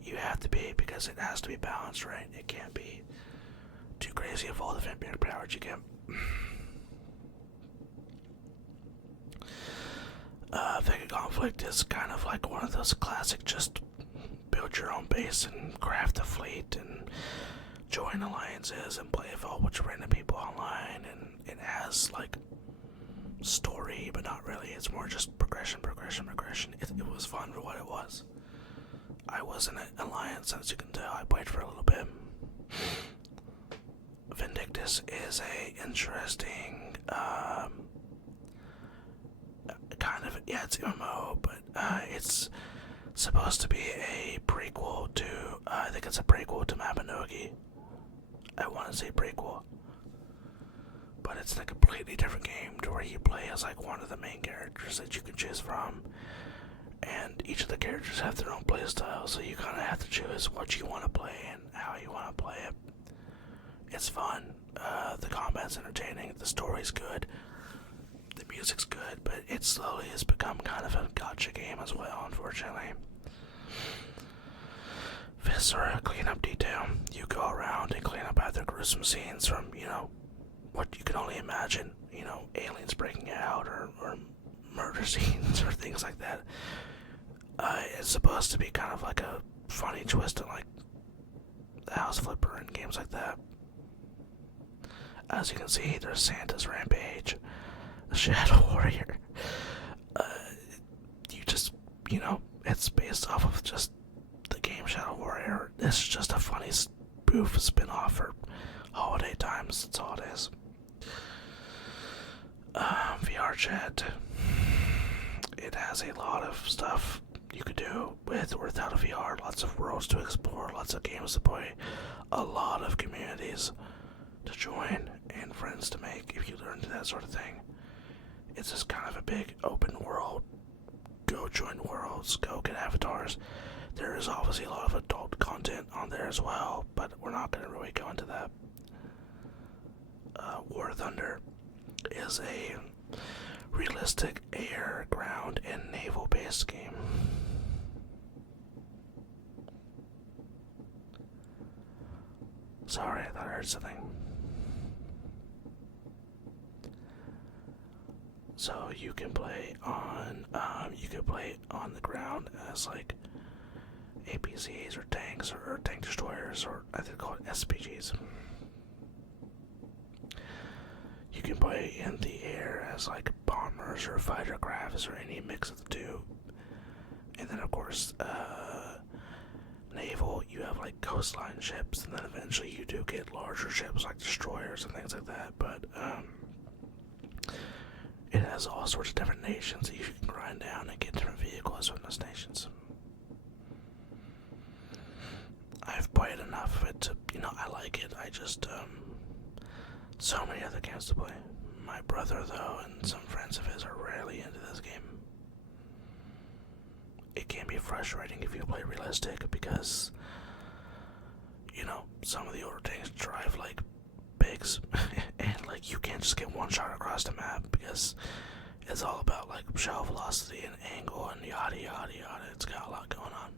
you have to be because it has to be balanced, right? It can't be too crazy of all the vampire powers you get. Vega Conflict is kind of like one of those classic just build your own base and craft a fleet and join alliances and play with a whole bunch of random people online, and it has like story, but not really. It's more just progression. It was fun for what it was. I was in an alliance, as you can tell. I played for a little bit. Vindictus is a interesting, kind of, yeah, it's MMO, but it's supposed to be a prequel to, I think it's a prequel to Mabinogi. I want to say prequel. But it's a completely different game to where you play as like one of the main characters that you can choose from. And each of the characters have their own playstyle, so you kind of have to choose what you want to play and how you want to play it. It's fun. The combat's entertaining. The story's good. The music's good, but it slowly has become kind of a gacha game as well, unfortunately. Viscera cleanup detail. You go around and clean up other gruesome scenes from, what you can only imagine. Aliens breaking out or murder scenes or things like that. It's supposed to be kind of like a funny twist on like the House Flipper and games like that. As you can see, there's Santa's Rampage, the Shadow Warrior. It's based off of just the game Shadow Warrior. It's just a funny spoof spin-off for holiday times. That's all it is. VR chat. It has a lot of stuff you could do with or without a VR. Lots of worlds to explore, lots of games to play, a lot of communities to join, and friends to make if you learn that sort of thing. It's just kind of a big open world. Go join worlds, go get avatars. There is obviously a lot of adult content on there as well, but we're not going to really go into that. War Thunder is a realistic air, ground, and naval-based game. Sorry, I thought I heard something. So you can play on the ground as like APCs or tanks or tank destroyers, or I think they're called SPGs. You can play in the air as like bombers or fighter crafts or any mix of the two. And then of course, naval, you have like coastline ships, and then eventually you do get larger ships like destroyers and things like that. But it has all sorts of different nations that you can grind down and get different vehicles from those nations. I've played enough of it to, I like it. I just, so many other games to play. My brother, though, and some friends of his are rarely into this game. It can be frustrating if you play realistic because, some of the older tanks drive like pigs, and like you can't just get one shot across the map because It's all about like shell velocity and angle and yada yada yada. It's got a lot going on.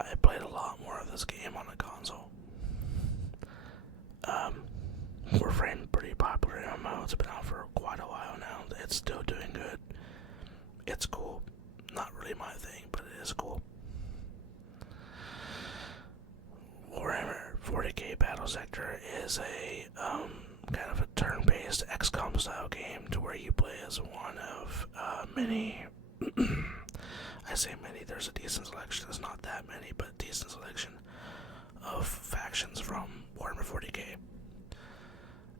I played a lot more of this game on the console. Warframe, pretty popular MMO. It's been out for quite a while now. It's still doing good. It's cool. Not really my thing, but it is cool. Warhammer 40k Battle Sector is a kind of a turn-based XCOM style game to where you play as one of many. I say many. There's a decent selection. It's not that many, but a decent selection of factions from Warhammer 40k.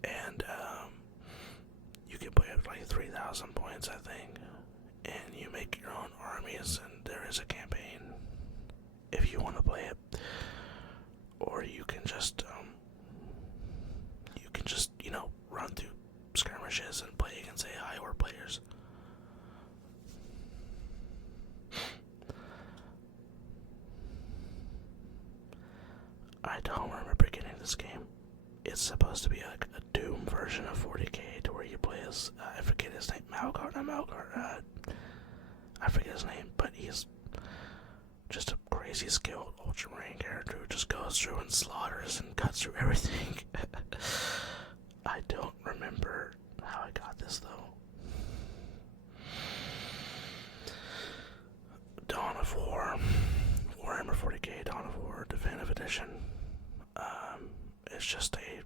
And you can play at like 3,000 points, I think. And you make your own armies, and there is a campaign if you want to play it. Or you can just run through skirmishes and play against AI or players. I don't remember getting this game. It's supposed to be like a Doom version of 40k to where you play as, I forget his name, I forget his name, but he's just a crazy skilled Ultramarine character who just goes through and slaughters and cuts through everything. I don't remember how I got this though. Dawn of War, Warhammer 40k Dawn of War Definitive Edition. It's just a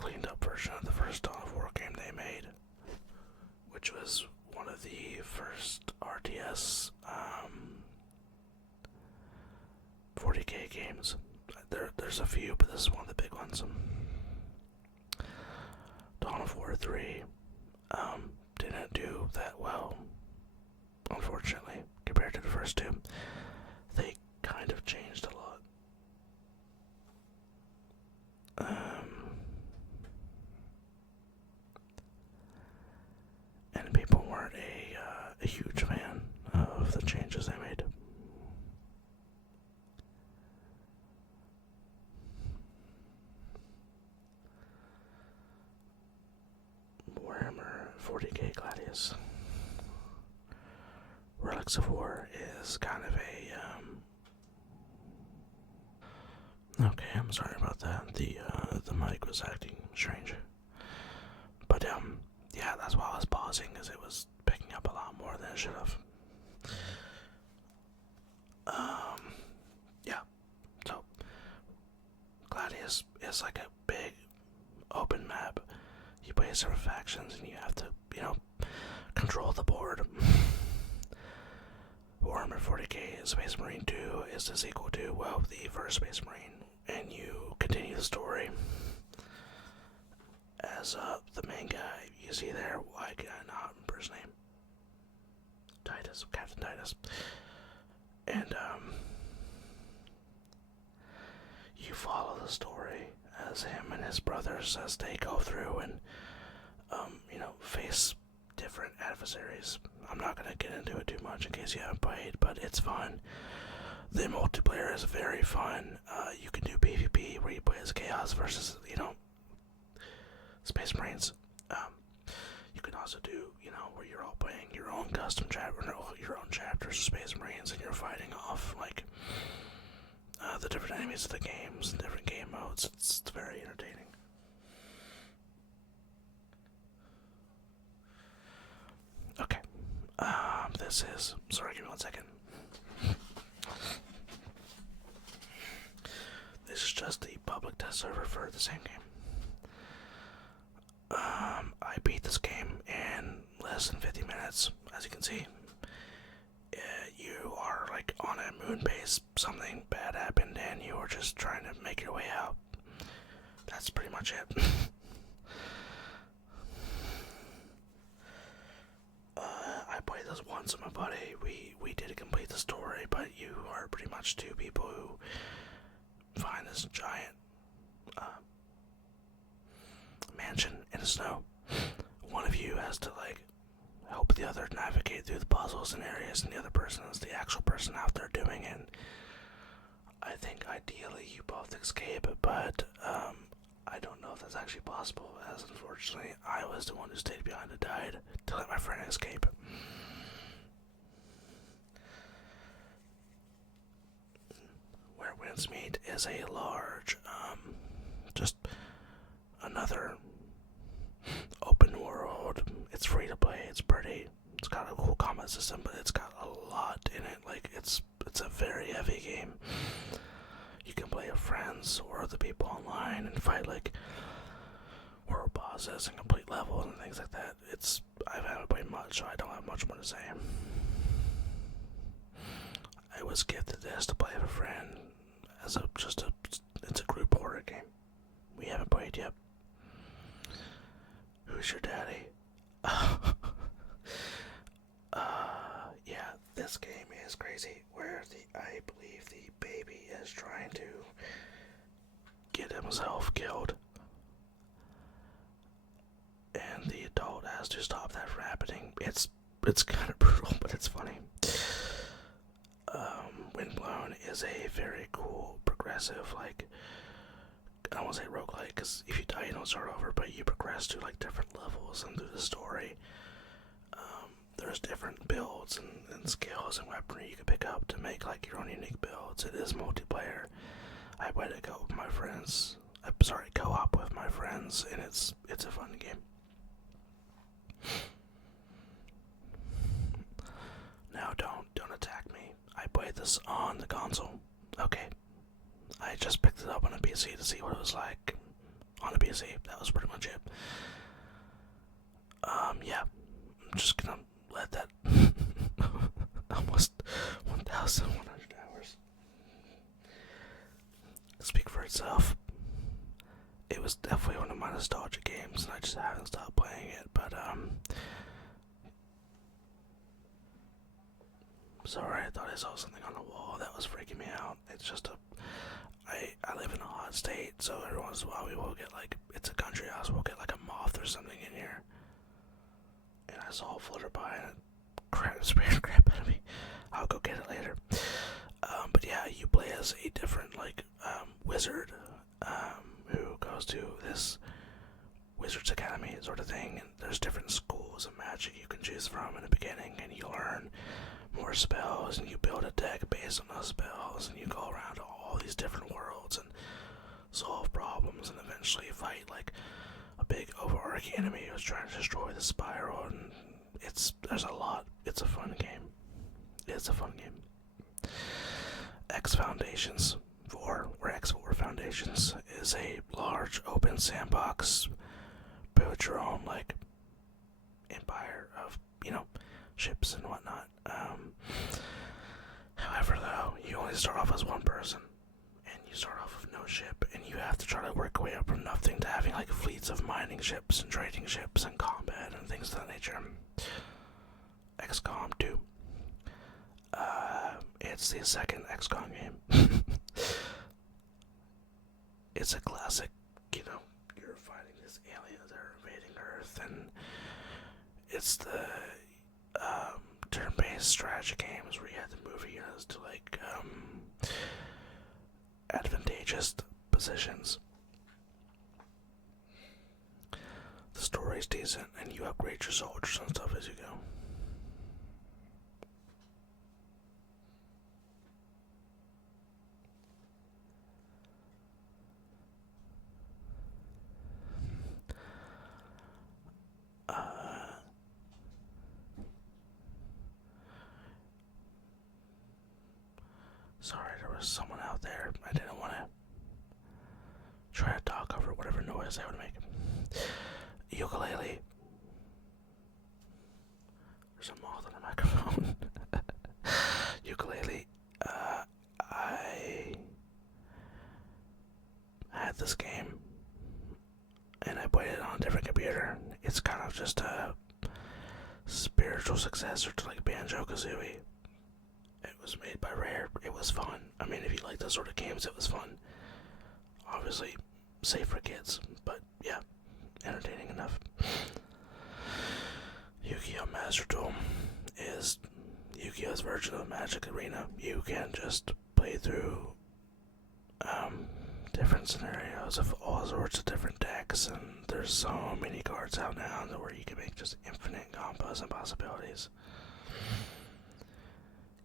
cleaned up version of the first Dawn of War game they made, which was one of the first RTS 40k games. There's a few, but this is one of the big ones. Dawn of War 3 didn't do that well, unfortunately, compared to the first two. They kind of changed a lot. And people weren't a huge fan of the changes they made. Warhammer 40k Gladius. Relics of War is kind of a okay, I'm sorry about that. The mic was acting strange. But yeah, that's why I was pausing, because it was picking up a lot more than it should have. Yeah. So Gladius is like a big open map. You play several factions and you have to, control the board. Warhammer 40k Space Marine 2 is the sequel to, the first Space Marine, and you continue the story as the main guy you see there. I cannot remember his name. Titus, Captain Titus. And you follow the story as him and his brothers as they go through and face different adversaries. I'm not gonna get into it too much in case you haven't played, but it's fun. The multiplayer is very fun. You can do PvP where you play as Chaos versus Space Marines. You can also do where you're all playing your own custom chapter, your own chapters of Space Marines, and you're fighting off the different enemies of the games and different game modes. It's very entertaining. Okay. Sorry, give me 1 second. This is just the public test server for the same game. I beat this game in less than 50 minutes, as you can see. You are on a moon base, something bad happened, and you are just trying to make your way out. That's pretty much it. I played this once with my buddy. We did complete the story, but you are pretty much two people who find this giant mansion in the snow. One of you has to help the other navigate through the puzzles and areas, and the other person is the actual person out there doing it. I think ideally you both escape, but I don't know if that's actually possible, as unfortunately I was the one who stayed behind and died to let my friend escape. Where Winds Meet is a large, just another open world. It's free to play. It's pretty. It's got a cool combat system, but it's got a lot in it. Like it's a very heavy game. You can play with friends or other people online and fight like world bosses and complete levels and things like that. I haven't played much, so I don't have much more to say. I was gifted this to play with a friend as it's a group horror game. We haven't played yet. Who's your daddy? Yeah, this game is crazy. Where I believe the baby is trying to get himself killed, and the adult has to stop that from happening. It's kind of brutal, but it's funny. Windblown is a very cool, progressive, like, I don't want to say roguelike, because if you die you don't start over, but you progress to like different levels and through the story. There's different builds and skills and weaponry you can pick up to make like your own unique builds. It is multiplayer. I played it co-op with my friends. Co-op with my friends, and it's a fun game. Now don't attack me. I played this on the console. Okay. I just picked it up on a PC to see what it was like on a PC. That was pretty much it. Yeah. I'm just gonna let that almost 1,100 hours speak for itself. It was definitely one of my nostalgia games, and I just haven't stopped playing it, but sorry, I thought I saw something on the wall that was freaking me out. It's just I live in a hot state, so every once in a while we will get like, it's a country house, we'll get like a moth or something in here. And I saw it flutter by and it scared the crap out of me. I'll go get it later. But yeah, you play as a different like wizard who goes to this wizard's academy sort of thing, and there's different schools of magic you can choose from in the beginning, and you learn more spells, and you build a deck based on those spells, and you go around to all these different worlds and solve problems, and eventually fight like a big overarching enemy who's trying to destroy the spiral. And there's a lot. It's a fun game. It's a fun game. X Foundations 4, or X4 Foundations, is a large open sandbox. Build your own like empire of, ships and whatnot. However, though, you only start off as one person, and you start off with no ship, and you have to try to work your way up from nothing to having like fleets of mining ships and trading ships and combat and things of that nature. XCOM 2. It's the second XCOM game. It's a classic, you're fighting these aliens that are invading Earth, and it's the turn-based strategy games where you have to move units to like advantageous positions. The story's decent, and you upgrade your soldiers and stuff as you go. Sorry, there was someone out there. I didn't want to try to talk over whatever noise I would make. Ukulele. There's a moth on the microphone. Ukulele. I had this game, and I played it on a different computer. It's kind of just a spiritual successor to like Banjo-Kazooie. It was made by Rare. It was fun. I mean, if you like those sort of games, it was fun. Obviously, safe for kids, but yeah, entertaining enough. Yu-Gi-Oh! Master Duel is Yu-Gi-Oh's version of Magic Arena. You can just play through different scenarios of all sorts of different decks, and there's so many cards out now where you can make just infinite combos and possibilities.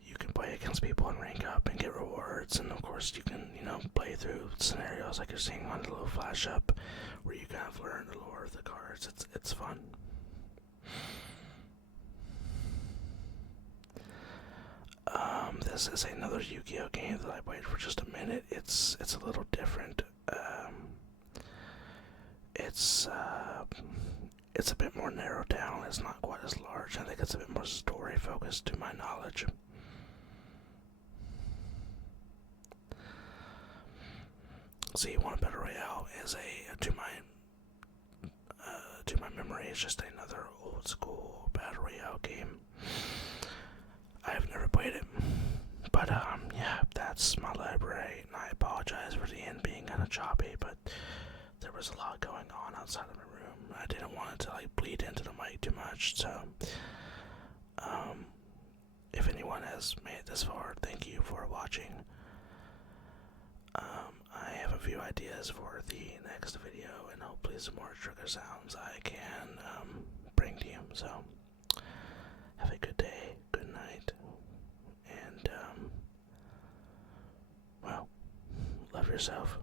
You can play against people and rank up and get rewards, and of course you can, play through scenarios like you're seeing on the little flash up, where you kind of learn the lore of the cards. It's fun. This is another Yu-Gi-Oh game that I played for just a minute. It's a little different. It's a bit more narrowed down. It's not quite as large. I think it's a bit more story focused, to my knowledge. See, One Battle Royale is to my memory, it's just another old school Battle Royale game. I've never played it, but yeah, that's my library, and I apologize for the end being kind of choppy, but there was a lot going on outside of my room. I didn't want it to bleed into the mic too much, so if anyone has made it this far, thank you for watching. I have a few ideas for the next video, and hopefully some more trigger sounds I can bring to you. So have a good day, good night, and well, love yourself.